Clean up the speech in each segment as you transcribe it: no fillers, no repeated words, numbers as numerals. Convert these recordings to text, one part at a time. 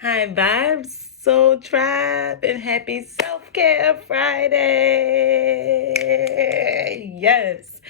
Hi, vibes, soul tribe, and happy self-care Friday. Yes.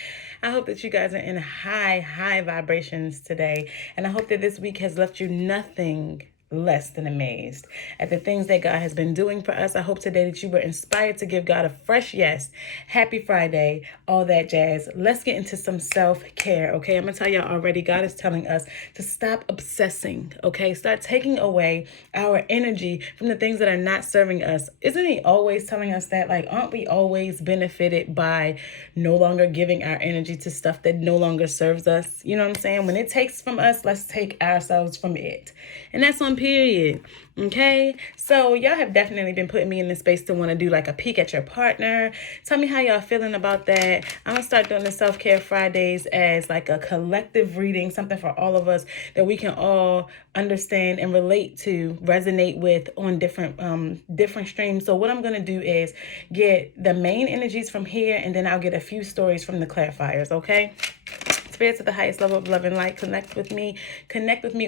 I hope that you guys are in high vibrations today. And I hope that this week has left you nothing less than amazed at the things that God has been doing for us. I hope today that you were inspired to give God a fresh yes. Happy Friday, all that jazz. Let's get into some self-care, okay? I'm going to tell y'all already, God is telling us to stop obsessing, okay? Start taking away our energy from the things that are not serving us. Isn't he always telling us that? Like, aren't we always benefited by no longer giving our energy to stuff that no longer serves us? You know what I'm saying? When it takes from us, let's take ourselves from it. And that's on period. Okay, so y'all have definitely been putting me in the space to want to do like a peek at your partner. Tell me how y'all feeling about that. I'm gonna start doing the self-care Fridays as like a collective reading, something for all of us that we can all understand and relate to, resonate with on different streams. So what I'm gonna do is get the main energies from here, and then I'll get a few stories from the clarifiers. Okay. Spirits at the highest level of love and light, connect with me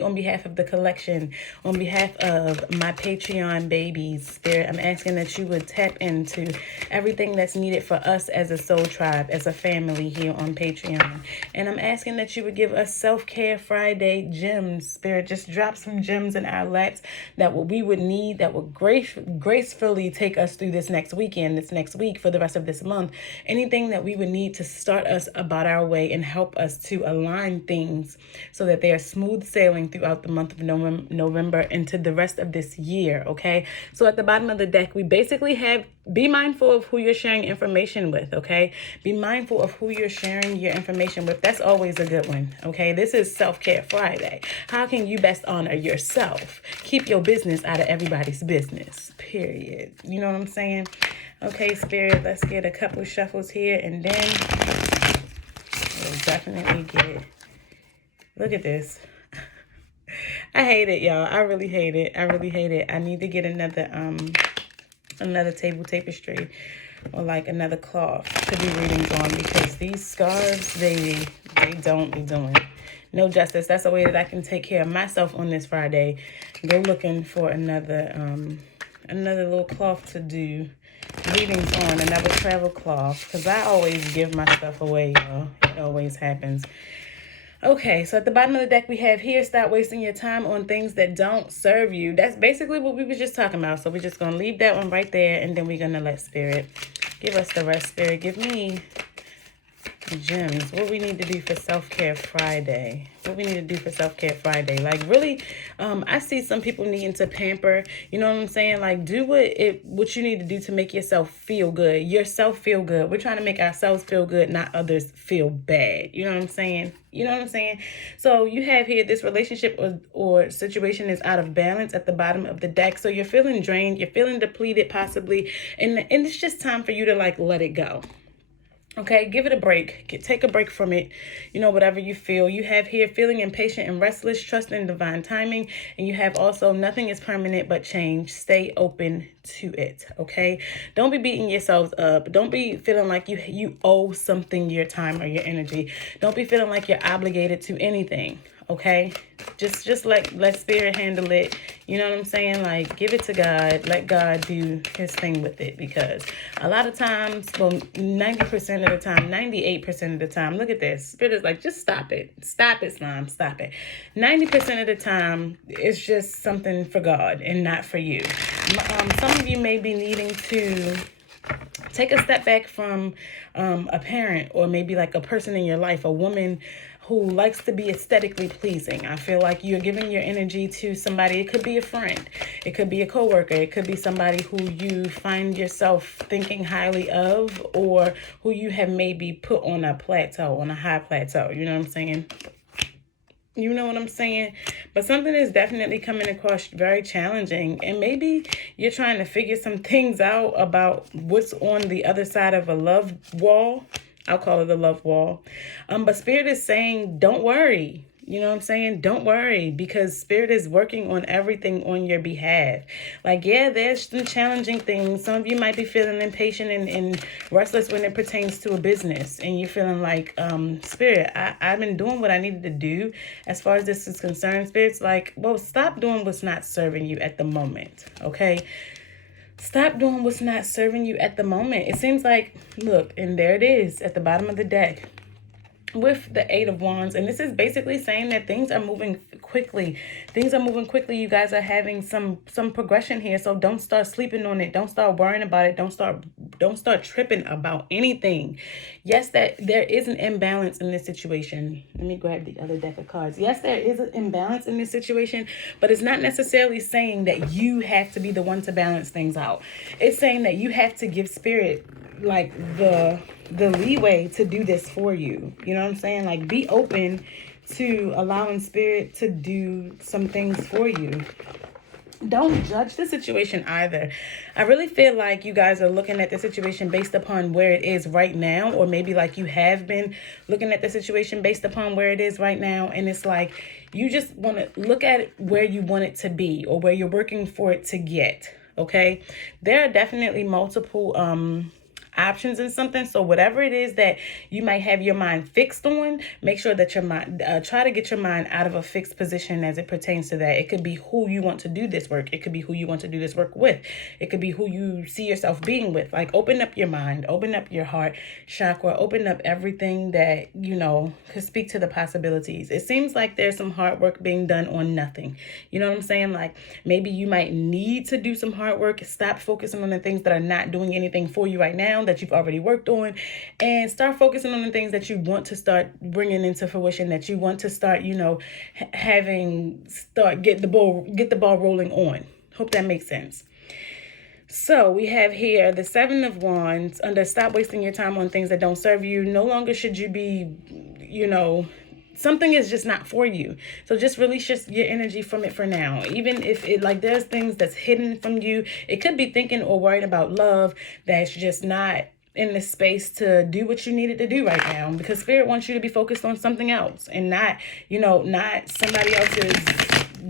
on behalf of the collection, on behalf of my Patreon babies. Spirit, I'm asking that you would tap into everything that's needed for us as a soul tribe, as a family here on Patreon. And I'm asking that you would give us self-care Friday gems. Spirit, just drop some gems in our laps that what we would need, that would gracefully take us through this next weekend, this next week, for the rest of this month. Anything that we would need to start us about our way and help us to align things so that they are smooth sailing throughout the month of November into the rest of this year, okay? So at the bottom of the deck, we basically have, be mindful of who you're sharing information with, okay? Be mindful of who you're sharing your information with. That's always a good one, okay? This is Self-Care Friday. How can you best honor yourself? Keep your business out of everybody's business, period. You know what I'm saying? Okay, Spirit, let's get a couple shuffles here, and then we'll definitely get, look at this. I hate it, y'all. I really hate it. I need to get another table tapestry or like another cloth to do readings on, because these scarves, they don't be doing no justice. That's a way that I can take care of myself on this Friday. Go looking for another little cloth to do readings on, another travel cloth, because I always give my stuff away, y'all. It always happens. Okay, so at the bottom of the deck we have here, stop wasting your time on things that don't serve you. That's basically what we were just talking about. So we're just going to leave that one right there, and then we're going to let Spirit give us the rest. Spirit, give me gems. What we need to do for Self-Care Friday. Like, really, I see some people needing to pamper. You know what I'm saying? Like, do what you need to do to make yourself feel good. Yourself feel good. We're trying to make ourselves feel good, not others feel bad. You know what I'm saying? So you have here, this relationship or situation is out of balance at the bottom of the deck. So you're feeling drained. You're feeling depleted possibly. And it's just time for you to like let it go. Okay, give it a break. Take a break from it. You know, whatever you feel. You have here feeling impatient and restless, trust in divine timing. And you have also nothing is permanent but change. Stay open to it. Okay, don't be beating yourselves up. Don't be feeling like you owe something your time or your energy. Don't be feeling like you're obligated to anything. Okay, just let Spirit handle it. You know what I'm saying? Like, give it to God. Let God do his thing with it, because a lot of times, well, 90% of the time, 98% of the time, look at this. Spirit is like, just stop it. Stop it, slime. Stop it. 90% of the time, it's just something for God and not for you. Some of you may be needing to take a step back from a parent, or maybe like a person in your life, a woman who likes to be aesthetically pleasing. I feel like you're giving your energy to somebody. It could be a friend. It could be a coworker. It could be somebody who you find yourself thinking highly of, or who you have maybe put on a plateau, on a high plateau. You know what I'm saying? You know what I'm saying? But something is definitely coming across very challenging. And maybe you're trying to figure some things out about what's on the other side of a love wall. I'll call it a love wall. But Spirit is saying, don't worry. You know what I'm saying? Don't worry, because Spirit is working on everything on your behalf. Like, yeah, there's some challenging things. Some of you might be feeling impatient and restless when it pertains to a business. And you're feeling like, Spirit, I've been doing what I needed to do as far as this is concerned. Spirit's like, well, stop doing what's not serving you at the moment, okay? Stop doing what's not serving you at the moment. It seems like, look, and there it is at the bottom of the deck with the Eight of Wands. And this is basically saying that things are moving quickly. Things are moving quickly. You guys are having some progression here. So don't start sleeping on it. Don't start worrying about it. Don't start tripping about anything. Yes, that there is an imbalance in this situation. Let me grab the other deck of cards. Yes, there is an imbalance in this situation, but it's not necessarily saying that you have to be the one to balance things out. It's saying that you have to give Spirit like the leeway to do this for you. You know what I'm saying? Like, be open to allowing Spirit to do some things for you. Don't judge the situation either. I really feel like you guys are looking at the situation based upon where it is right now, or maybe like you have been looking at the situation based upon where it is right now. And it's like you just want to look at it where you want it to be or where you're working for it to get. Okay, there are definitely multiple options in something. So whatever it is that you might have your mind fixed on, make sure that your mind, try to get your mind out of a fixed position as it pertains to that. It could be who you want to do this work. It could be who you want to do this work with. It could be who you see yourself being with. Like, open up your mind, open up your heart chakra, open up everything that, you know, could speak to the possibilities. It seems like there's some hard work being done on nothing. You know what I'm saying? Like, maybe you might need to do some hard work. Stop focusing on the things that are not doing anything for you right now, that you've already worked on, and start focusing on the things that you want to start bringing into fruition, that you want to start, you know, get the ball rolling on. Hope that makes sense. So we have here the Seven of Wands under stop wasting your time on things that don't serve you. No longer should you be, you know, something is just not for you. So just release your energy from it for now. Even if it, like, there's things that's hidden from you. It could be thinking or worrying about love that's just not in the space to do what you needed to do right now, because Spirit wants you to be focused on something else and not, you know, not somebody else's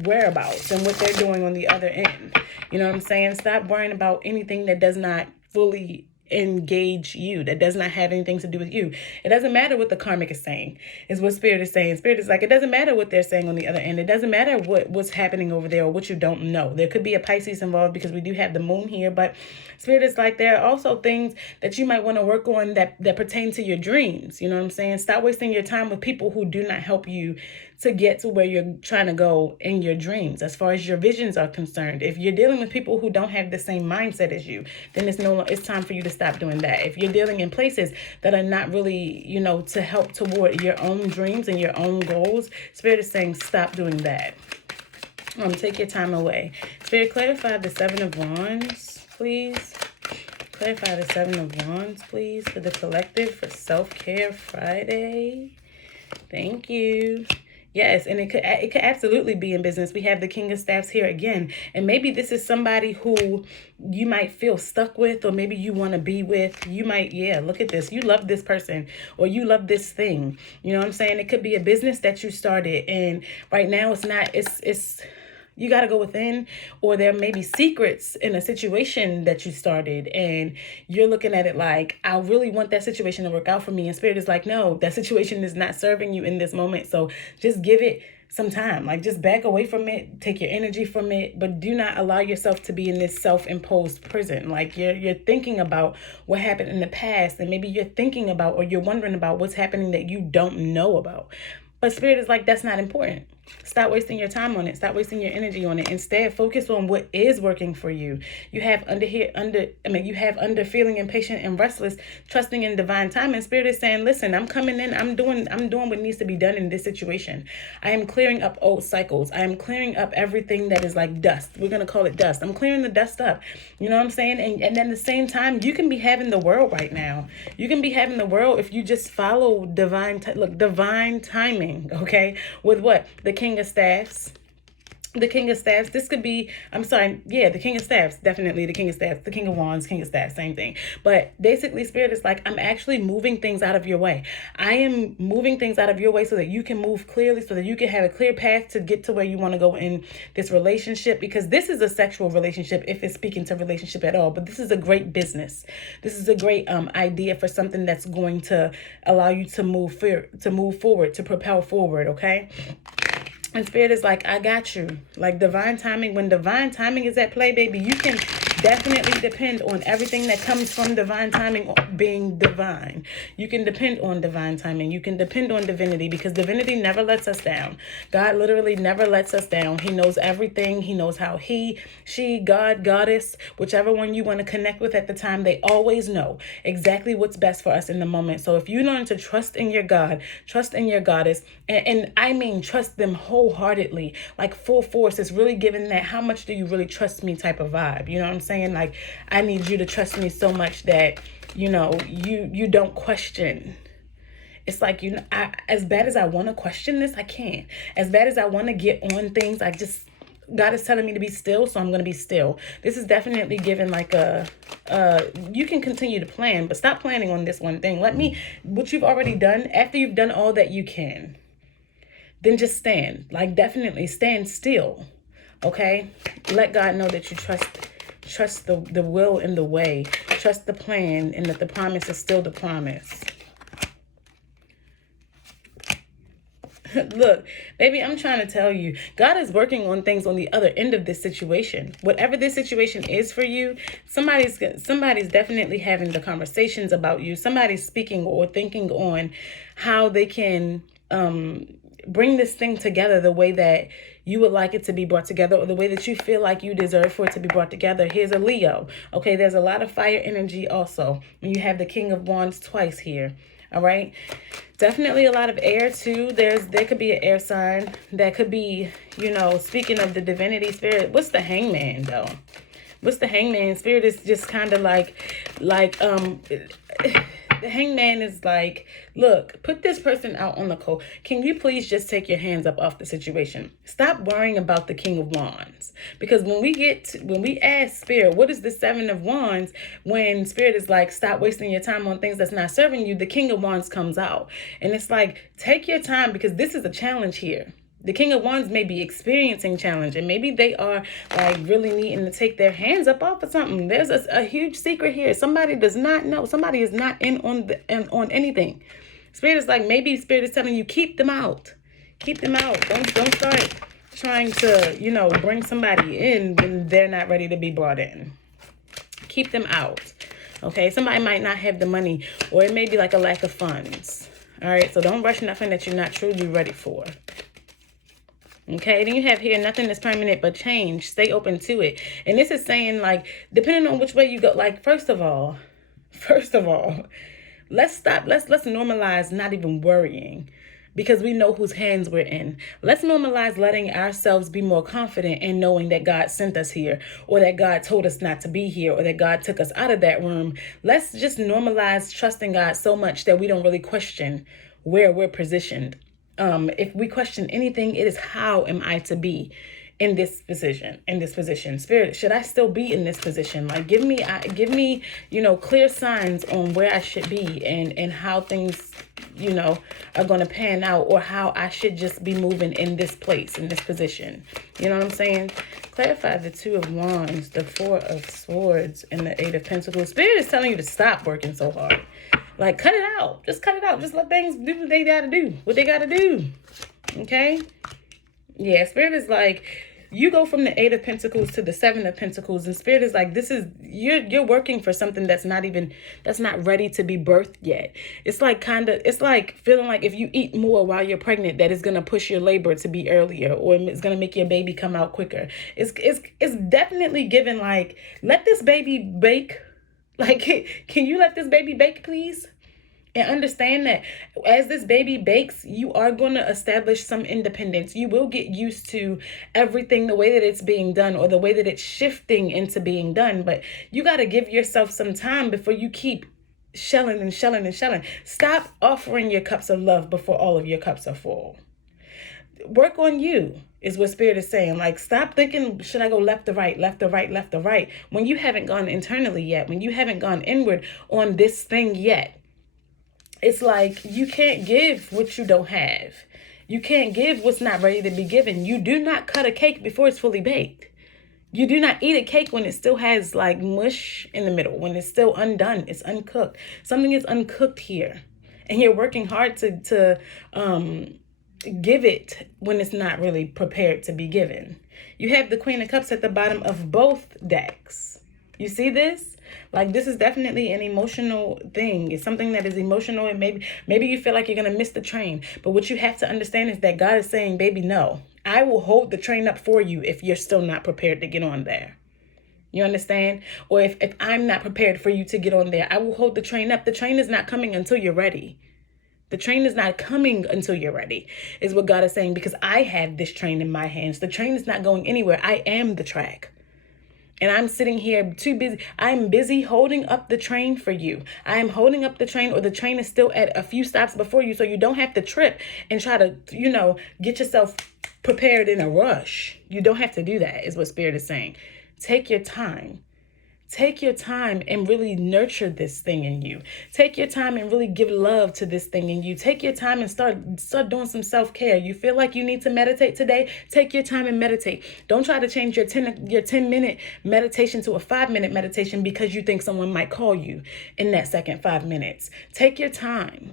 whereabouts and what they're doing on the other end. You know what I'm saying? Stop worrying about anything that does not fully engage you, that does not have anything to do with you. It doesn't matter what the karmic is saying, is what Spirit is saying. Spirit is like, it doesn't matter what they're saying on the other end. It doesn't matter what's happening over there or what you don't know. There could be a Pisces involved because we do have the moon here, but Spirit is like, there are also things that you might want to work on that pertain to your dreams. You know what I'm saying? Stop wasting your time with people who do not help you to get to where you're trying to go in your dreams as far as your visions are concerned. If you're dealing with people who don't have the same mindset as you, then it's time for you to stop doing that. If you're dealing in places that are not really, you know, to help toward your own dreams and your own goals, Spirit is saying stop doing that. Take your time away. Spirit, clarify the Seven of Wands, please. Clarify the Seven of Wands, please, for the collective for Self-Care Friday. Thank you. Yes, and it could absolutely be in business. We have the King of Staffs here again. And maybe this is somebody who you might feel stuck with, or maybe you want to be with. You might, look at this. You love this person, or you love this thing. You know what I'm saying? It could be a business that you started, and right now it's you got to go within, or there may be secrets in a situation that you started and you're looking at it like, I really want that situation to work out for me. And Spirit is like, no, that situation is not serving you in this moment. So just give it some time. Like, just back away from it, take your energy from it, but do not allow yourself to be in this self-imposed prison. Like, you're thinking about what happened in the past, and maybe you're thinking about, or you're wondering about what's happening that you don't know about. But Spirit is like, that's not important. Stop wasting your time on it. Stop wasting your energy on it. Instead, focus on what is working for you. You have you have under feeling impatient and restless, trusting in divine time. And Spirit is saying, listen, I'm coming in. I'm doing what needs to be done in this situation. I am clearing up old cycles. I am clearing up everything that is like dust. We're going to call it dust. I'm clearing the dust up. You know what I'm saying? And then at the same time, you can be having the world right now. You can be having the world if you just follow divine timing. Okay. With what? The King of Staffs, the King of Staffs. This could be, I'm sorry, yeah, the King of Staffs, definitely the King of Staffs, the King of Wands, King of Staffs, same thing. But basically, Spirit is like, I'm actually moving things out of your way. I am moving things out of your way so that you can move clearly, so that you can have a clear path to get to where you want to go in this relationship. Because this is a sexual relationship, if it's speaking to relationship at all. But this is a great business. This is a great idea for something that's going to allow you to move forward, to propel forward, okay? And Spirit is like, I got you. Like divine timing, when divine timing is at play, baby, you can definitely depend on everything that comes from divine timing being divine. You can depend on divine timing. You can depend on divinity, because divinity never lets us down. God literally never lets us down. He knows everything. He knows how she, God, goddess, whichever one you want to connect with at the time, they always know exactly what's best for us in the moment. So if you learn to trust in your God, trust in your goddess, and I mean trust them wholeheartedly, like full force, it's really giving that how much do you really trust me type of vibe. You know what I'm saying? Like, I need you to trust me so much that, you know, you don't question. It's like, you know, as bad as I want to question this, I can't. As bad as I want to get on things, God is telling me to be still, so I'm going to be still. This is definitely given like you can continue to plan, but stop planning on this one thing. What you've already done, after you've done all that you can, then just stand. Like, definitely stand still, okay? Let God know that you trust the will and the way. Trust the plan, and that the promise is still the promise. Look, baby, I'm trying to tell you, God is working on things on the other end of this situation. Whatever this situation is for you, somebody's definitely having the conversations about you. Somebody's speaking or thinking on how they can bring this thing together the way that you would like it to be brought together, or the way that you feel like you deserve for it to be brought together. Here's a Leo. Okay, there's a lot of fire energy also when you have the King of Wands twice here. All right. Definitely a lot of air too. There could be an air sign that could be, you know, speaking of the divinity. Spirit, what's the Hangman though? What's the Hangman? Spirit is just kind of like the Hangman is like, look, put this person out on the cold. Can you please just take your hands up off the situation? Stop worrying about the King of Wands. Because when we ask Spirit, what is the Seven of Wands? When Spirit is like, stop wasting your time on things that's not serving you, the King of Wands comes out. And it's like, take your time, because this is a challenge here. The King of Wands may be experiencing challenge, and maybe they are like really needing to take their hands up off of something. There's a huge secret here. Somebody does not know. Somebody is not in on anything. Spirit is like, maybe Spirit is telling you, keep them out. Keep them out. Don't start trying to, you know, bring somebody in when they're not ready to be brought in. Keep them out. Okay, somebody might not have the money, or it may be like a lack of funds. All right, so don't rush nothing that you're not truly ready for. Okay, then you have here, nothing is permanent but change. Stay open to it. And this is saying, like, depending on which way you go, like, first of all, let's normalize not even worrying, because we know whose hands we're in. Let's normalize letting ourselves be more confident in knowing that God sent us here, or that God told us not to be here, or that God took us out of that room. Let's just normalize trusting God so much that we don't really question where we're positioned. If we question anything, it is, how am I to be in this position? Spirit, should I still be in this position? Like, give me, you know, clear signs on where I should be, and how things, you know, are going to pan out, or how I should just be moving in this place, in this position. You know what I'm saying? Clarify the Two of Wands, the Four of Swords, and the Eight of Pentacles. Spirit is telling you to stop working so hard. Like, cut it out. Just cut it out. Just let things do what they got to do. What they got to do. Okay? Yeah, Spirit is like, you go from the Eight of Pentacles to the Seven of Pentacles, and Spirit is like, this is, you're working for something that's not ready to be birthed yet. It's like it's like feeling like if you eat more while you're pregnant, that is going to push your labor to be earlier, or it's going to make your baby come out quicker. It's definitely given like, let this baby bake. Like, can you let this baby bake, please? And understand that as this baby bakes, you are going to establish some independence. You will get used to everything, the way that it's being done, or the way that it's shifting into being done. But you got to give yourself some time before you keep shelling and shelling and shelling. Stop offering your cups of love before all of your cups are full. work on you is what Spirit is saying. Like, stop thinking, should I go left to right, left to right, left to right, when you haven't gone internally yet, when you haven't gone inward on this thing yet. It's like, you can't give what you don't have. You can't give what's not ready to be given. You do not cut a cake before it's fully baked. You do not eat a cake when it still has like mush in the middle, when it's still undone, it's uncooked. Something is uncooked here. And you're working hard to give it when it's not really prepared to be given. You have the Queen of Cups at the bottom of both decks. You see this? Like, this is definitely an emotional thing. It's something that is emotional, and maybe you feel like you're going to miss the train. But what you have to understand is that God is saying, baby, no, I will hold the train up for you if you're still not prepared to get on there. You understand? Or if I'm not prepared for you to get on there, I will hold the train up. The train is not coming until you're ready. The train is not coming until you're ready, is what God is saying, because I have this train in my hands. The train is not going anywhere. I am the track. And I'm sitting here too busy. I'm busy holding up the train for you. I am holding up the train, or the train is still at a few stops before you, so you don't have to trip and try to, get yourself prepared in a rush. You don't have to do that, is what Spirit is saying. Take your time. Take your time and really nurture this thing in you. Take your time and really give love to this thing in you. Take your time and start doing some self-care. You feel like you need to meditate today? Take your time and meditate. Don't try to change your 10-minute meditation to a 5-minute meditation because you think someone might call you in that second 5 minutes. Take your time.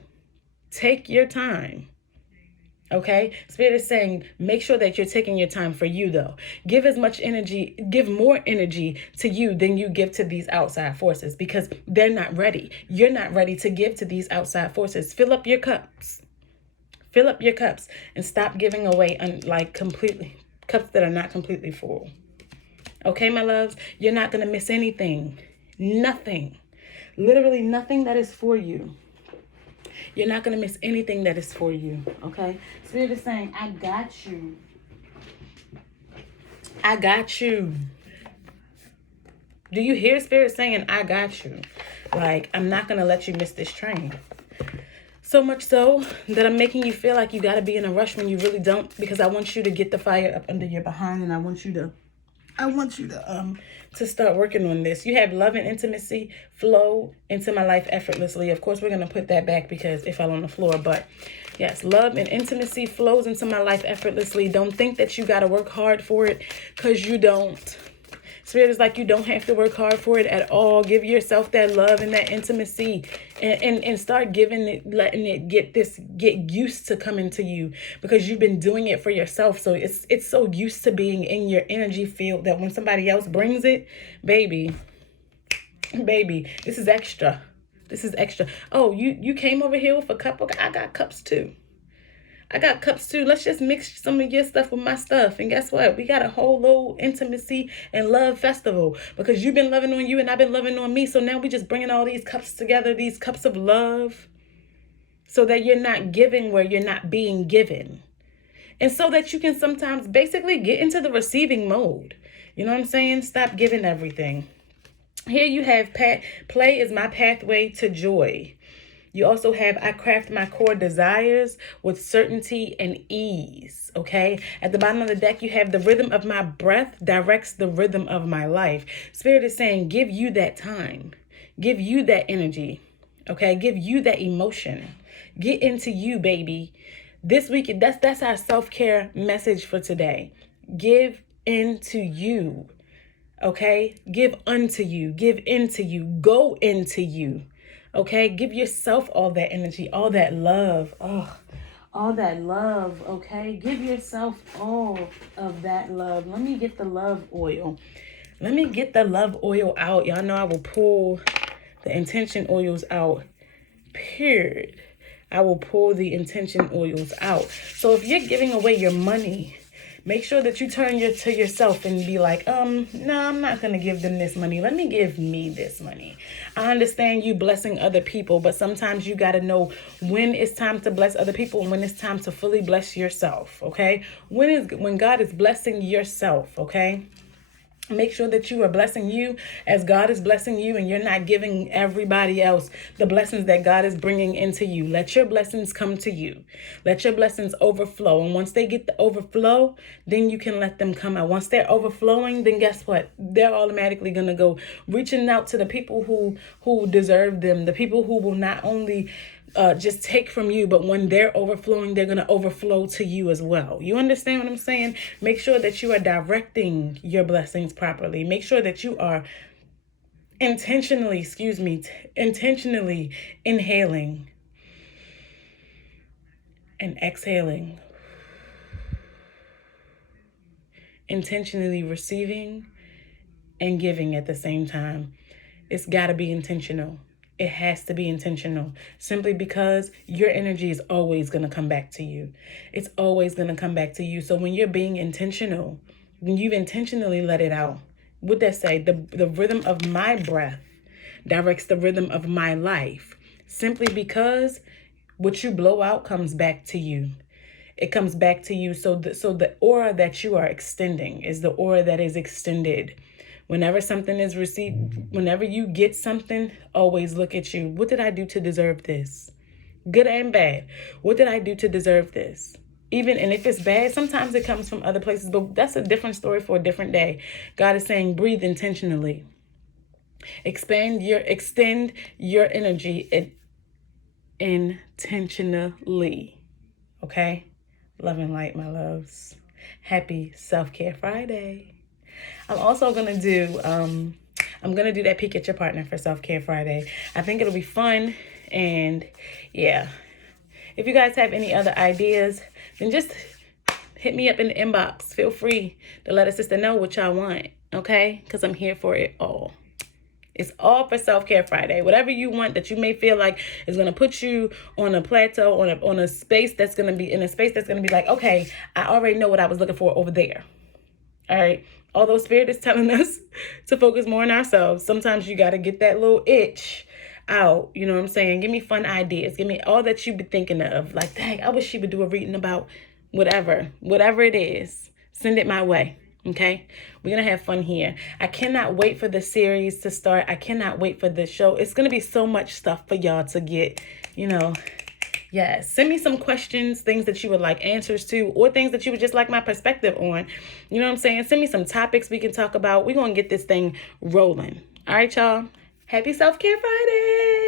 Take your time. Okay, Spirit is saying, make sure that you're taking your time for you, though. Give more energy to you than you give to these outside forces, because they're not ready. You're not ready to give to these outside forces. Fill up your cups. Fill up your cups and stop giving away completely cups that are not completely full. Okay, my loves, you're not going to miss anything. Nothing. Literally nothing that is for you. You're not going to miss anything that is for you, okay? Spirit is saying, I got you. I got you. Do you hear Spirit saying, I got you? Like, I'm not going to let you miss this train. So much so that I'm making you feel like you got to be in a rush when you really don't, because I want you to get the fire up under your behind, and I want you to start working on this. You have love and intimacy flow into my life effortlessly. Of course, we're going to put that back because it fell on the floor. But yes, love and intimacy flows into my life effortlessly. Don't think that you got to work hard for it, because you don't. Spirit is like, you don't have to work hard for it at all. Give yourself that love and that intimacy, and start giving it, letting it get used to coming to you, because you've been doing it for yourself. So it's so used to being in your energy field that when somebody else brings it, baby, this is extra. This is extra. Oh, you came over here with a cup. Okay, I got cups too. Let's just mix some of your stuff with my stuff. And guess what? We got a whole little intimacy and love festival, because you've been loving on you and I've been loving on me. So now we just bringing all these cups together, these cups of love, so that you're not giving where you're not being given. And so that you can sometimes basically get into the receiving mode. You know what I'm saying? Stop giving everything. Here you have play is my pathway to joy. You also have, I craft my core desires with certainty and ease, okay? At the bottom of the deck, you have the rhythm of my breath directs the rhythm of my life. Spirit is saying, give you that time. Give you that energy, okay? Give you that emotion. Get into you, baby. This week, that's our self-care message for today. Give into you, okay? Give unto you. Give into you. Go into you. Okay, give yourself all that energy, all that love. Oh, all that love, okay? Give yourself all of that love. Let me get the love oil. Let me get the love oil out. Y'all know I will pull the intention oils out, period. I will pull the intention oils out. So if you're giving away your money, make sure that you turn to yourself and be like, no, I'm not going to give them this money. Let me give me this money. I understand you blessing other people, but sometimes you got to know when it's time to bless other people and when it's time to fully bless yourself, okay? When God is blessing yourself, okay? Make sure that you are blessing you as God is blessing you, and you're not giving everybody else the blessings that God is bringing into you. Let your blessings come to you. Let your blessings overflow. And once they get the overflow, then you can let them come out. Once they're overflowing, then guess what? They're automatically going to go reaching out to the people who deserve them, the people who will not only just take from you, but when they're overflowing, they're going to overflow to you as well. You understand what I'm saying? Make sure that you are directing your blessings properly. Make sure that you are intentionally inhaling and exhaling, intentionally receiving and giving at the same time. It's got to be intentional. It has to be intentional, simply because your energy is always going to come back to you. It's always going to come back to you. So when you're being intentional, when you've intentionally let it out, what that say? The rhythm of my breath directs the rhythm of my life, simply because what you blow out comes back to you. It comes back to you. So the aura that you are extending is the aura that is extended. Whenever something is received, whenever you get something, always look at you. What did I do to deserve this? Good and bad. What did I do to deserve this? And if it's bad, sometimes it comes from other places, but that's a different story for a different day. God is saying, breathe intentionally. Extend your energy intentionally. Okay? Love and light, my loves. Happy Self-Care Friday. I'm also going to do, that peek at your partner for Self-Care Friday. I think it'll be fun. And yeah, if you guys have any other ideas, then just hit me up in the inbox. Feel free to let a sister know what y'all want. Okay? Because I'm here for it all. It's all for Self-Care Friday. Whatever you want that you may feel like is going to put you on a plateau, on a space that's going to be in a space that's going to be like, okay, I already know what I was looking for over there. All right. Although Spirit is telling us to focus more on ourselves, sometimes you got to get that little itch out. You know what I'm saying? Give me fun ideas. Give me all that you be thinking of. Like, dang, I wish she would do a reading about whatever it is. Send it my way. Okay? We're going to have fun here. I cannot wait for the series to start. I cannot wait for this show. It's going to be so much stuff for y'all to get, Yes, send me some questions, things that you would like answers to, or things that you would just like my perspective on. You know what I'm saying? Send me some topics we can talk about. We're going to get this thing rolling. All right, y'all. Happy Self-Care Friday.